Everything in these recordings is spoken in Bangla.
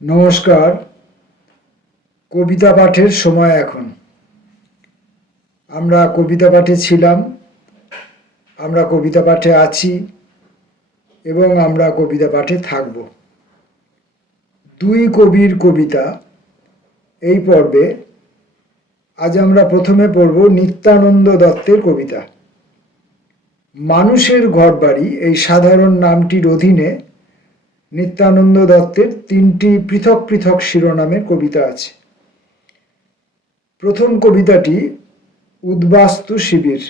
নমস্কার। কবিতা পাঠের সময় এখন। আমরা কবিতা পাঠে ছিলাম, আমরা কবিতা পাঠে আছি এবং আমরা কবিতা পাঠে থাকব। দুই কবির কবিতা এই পর্বে আজ আমরা প্রথমে পড়ব নিত্যানন্দ দত্তের কবিতা। মানুষের ঘরবাড়ি এই সাধারণ নামটির অধীনে নিত্যানন্দ দত্তের তিনটি পৃথক পৃথক শিরোনামের কবিতা আছে। প্রথম কবিতাটি উদ্বাস্তু শিবির।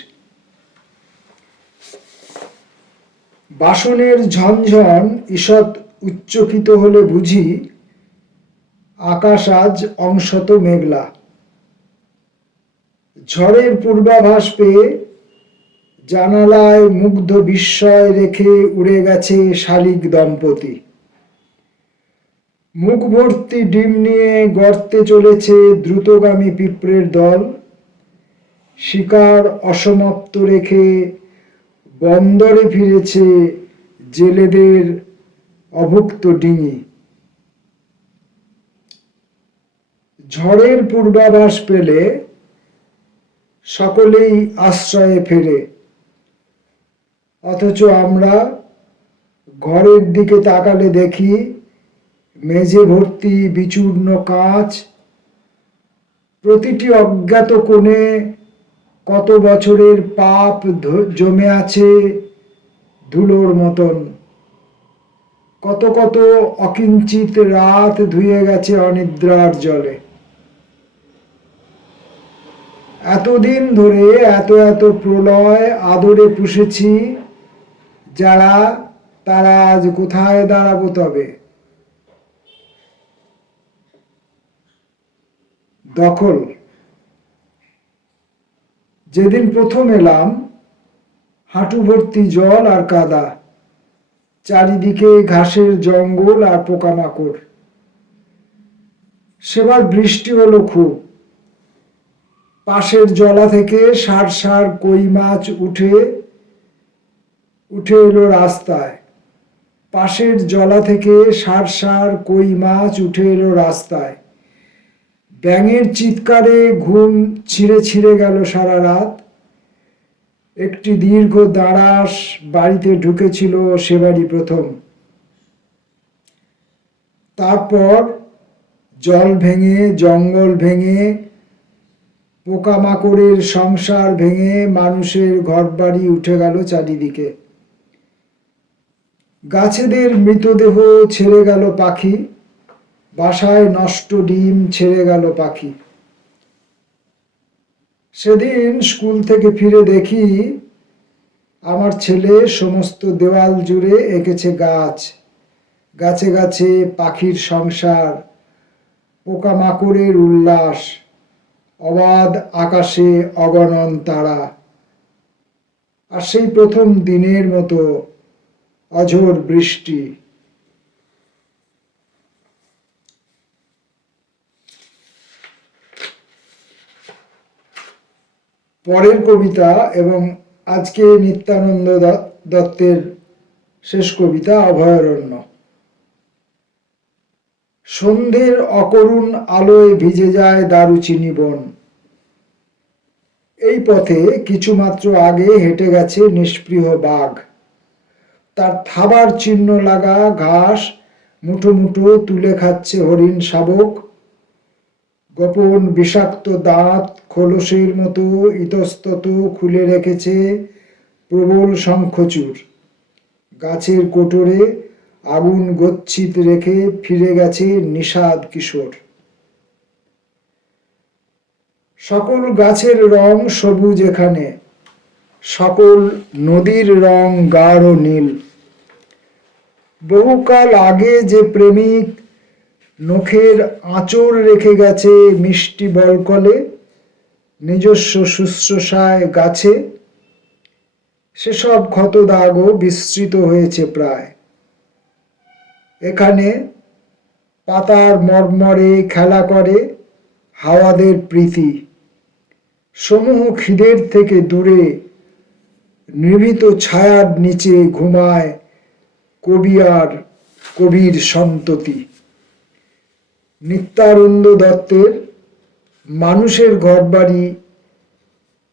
বাসনের ঝনঝন ঈষৎ উচ্চকিত হলে বুঝি আকাশ আজ অংশত মেঘলা। ঝড়ের পূর্বাভাস পেয়ে জানালায় মুগ্ধ বিস্ময় রেখে উড়ে গেছে শালিক দম্পতি। মুখ ভর্তি ডিম নিয়ে গর্তে চলেছে দ্রুতগামী পিঁপড়ের দল। শিকার অসমাপ্ত রেখে বন্দরে ফিরেছে জেলেদের অভুক্ত ডিঙি। ঝড়ের পূর্বাভাস পেলে সকলেই আশ্রয়ে ফেরে, অথচ আমরা ঘরের দিকে তাকালে দেখি মেঝে ভর্তি বিচূর্ণ কাঁচ। প্রতিটি অজ্ঞাত কোণে কত বছরের পাপ জমে আছে ধুলোর মতন। কত কত অকিঞ্চিত রাত ধুয়ে গেছে অনিদ্রার জলে। এতদিন ধরে এত এত প্রলয় আদরে পুষেছি যারা, তারা আজ কোথায় দাঁড়াবো তবে? দখল। যেদিন প্রথম এলাম হাঁটু ভর্তি জল আর কাদা, চারিদিকে ঘাসের জঙ্গল আর পোকামাকড়। সেবার বৃষ্টি হলো খুব। পাশের জলা থেকে সার সার কই মাছ উঠে এলো রাস্তায়। পাশের জলা থেকে সার সার কই মাছ উঠে এলো রাস্তায়। ব্যাঙের চিৎকারে ঘুম ছিঁড়ে ছিঁড়ে গেল সারা রাত। একটি দীর্ঘ দাঁড়াস বাড়িতে ঢুকেছিল সেবারই প্রথম। তারপর জল ভেঙে, জঙ্গল ভেঙে, পোকামাকড়ের সংসার ভেঙে মানুষের ঘরবাড়ি উঠে গেল চারিদিকে। গাছেদের মৃতদেহ ছেড়ে গেল পাখি, বাসায় নষ্ট ডিম ছেড়ে গেল পাখি। সেদিন স্কুল থেকে ফিরে দেখি আমার ছেলে সমস্ত দেওয়াল জুড়ে এঁকেছে গাছ। গাছে গাছে পাখির সংসার, পোকামাকড়ের উল্লাস, অবাধ আকাশে অগণন তারা। আর সেই প্রথম দিনের মতো অঝোর বৃষ্টি। পরের কবিতা এবং আজকে নিত্যানন্দ দত্তের শেষ কবিতা অভয়ারণ্য। সন্ধ্যের অকরুণ আলোয় ভিজে যায় দারুচিনি বন। এই পথে কিছুমাত্র আগে হেঁটে গেছে নিষ্পৃহ বাঘ। তার থাবার চিহ্ন লাগা ঘাস মুঠো মুঠো তুলে খাচ্ছে হরিণ শাবক। গোপন বিষাক্ত দাঁত খোলসের মতো ইতস্তত খুলে রেখেছে প্রবল শঙ্খচূড়। গাছের কোটরে আগুন গচ্ছিত রেখে ফিরে গেছে নিষাদ কিশোর। সকল গাছের রং সবুজ এখানে, সকল নদীর রং গাঢ় নীল। বহুকাল আগে যে প্রেমিক নখের আঁচড় রেখে গেছে মিষ্টি বলকলে নিজস্ব শুশ্রূষায় গাছে, সেসব ক্ষতদাগও বিস্তৃত হয়েছে প্রায়। এখানে পাতার মর্মরে খেলা করে হাওয়াদের প্রীতি। সমূহ খিদের থেকে দূরে নিভৃত ছায়ার নিচে ঘুমায় কবি আর কবির সন্ততি। নিত্যানন্দ দত্তের মানুষের ঘরবাড়ি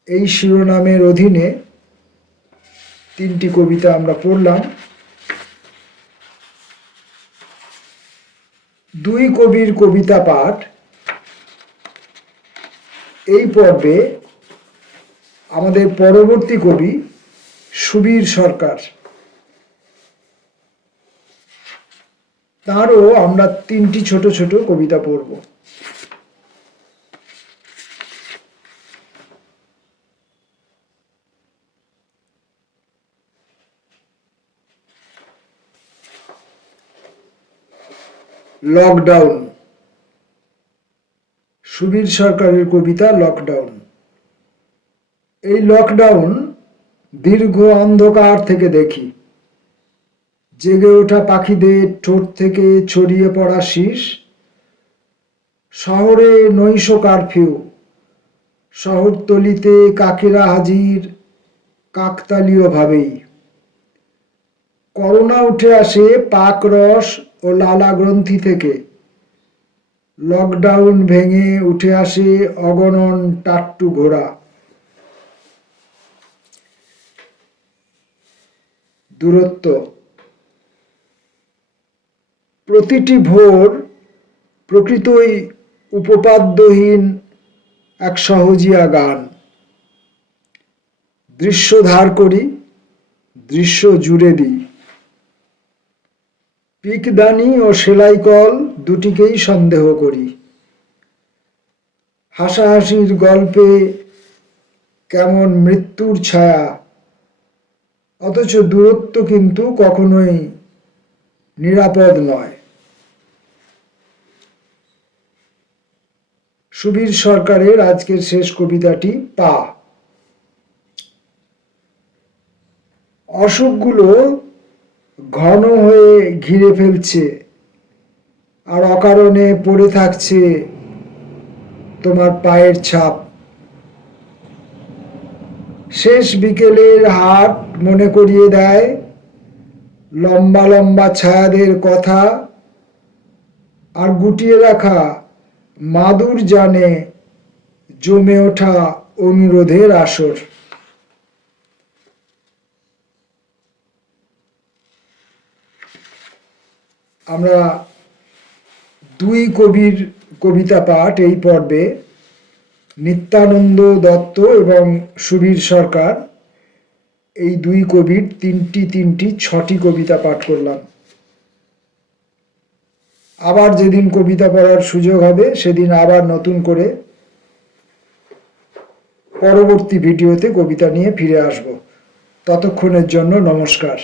এই শিরোনামের অধীনে 3টি কবিতা আমরা পড়লাম। 2 কবির কবিতা পাঠ এই পর্বে আমাদের পরবর্তী কবি সুবীর সরকার, তারও আমরা 3টি ছোট ছোট কবিতা পড়ব। লকডাউন, সুবীর সরকারের কবিতা লকডাউন। এই লকডাউন দীর্ঘ অন্ধকার থেকে দেখি, জেগে ওঠা পাখিদের ঠোঁট থেকে ছড়িয়ে পড়া শীষ, শহরে নৈশ কারফিউ, শহরতলিতে কাকেরা হাজির কাকতালীয় ভাবেই। করোনা উঠে আসে পাক রস ও লালা গ্রন্থি থেকে, লকডাউন ভেঙে উঠে আসে অগণন টাট্টু ঘোড়া। দূরত্ব, প্রতিটি ভোর প্রকৃতই উপপাদ্যহীন এক সহজিয়া গান। দৃশ্য ধার করি, দৃশ্য জুড়ে দিই। পিকদানি ও সেলাই কল দুটিকেই সন্দেহ করি। হাসাহাসির গল্পে কেমন মৃত্যুর ছায়া, অথচ দূরত্ব কিন্তু কখনোই নিরাপদ নয়। সুবীর সরকারের আজকের শেষ কবিতাটি পা। অসুখগুলো ঘন হয়ে ঘিরে ফেলছে, আর অকারণে পড়ে থাকছে তোমার পায়ের ছাপ। শেষ বিকেলের হাট মনে করিয়ে দেয় লম্বা লম্বা ছায়াদের কথা, আর গুটিয়ে রাখা মাদুর জানে জমে ওঠা অনুরোধের আসর। আমরা 2 কবির কবিতা পাঠ এই পর্বে নিত্যানন্দ দত্ত এবং সুবীর সরকার এই 2 কবির 3টি 6টি কবিতা পাঠ করলাম। আবার যেদিন কবিতা পড়ার সুযোগ হবে সেদিন আবার নতুন করে পরবর্তী ভিডিওতে কবিতা নিয়ে ফিরে আসব। ততক্ষণের জন্য নমস্কার।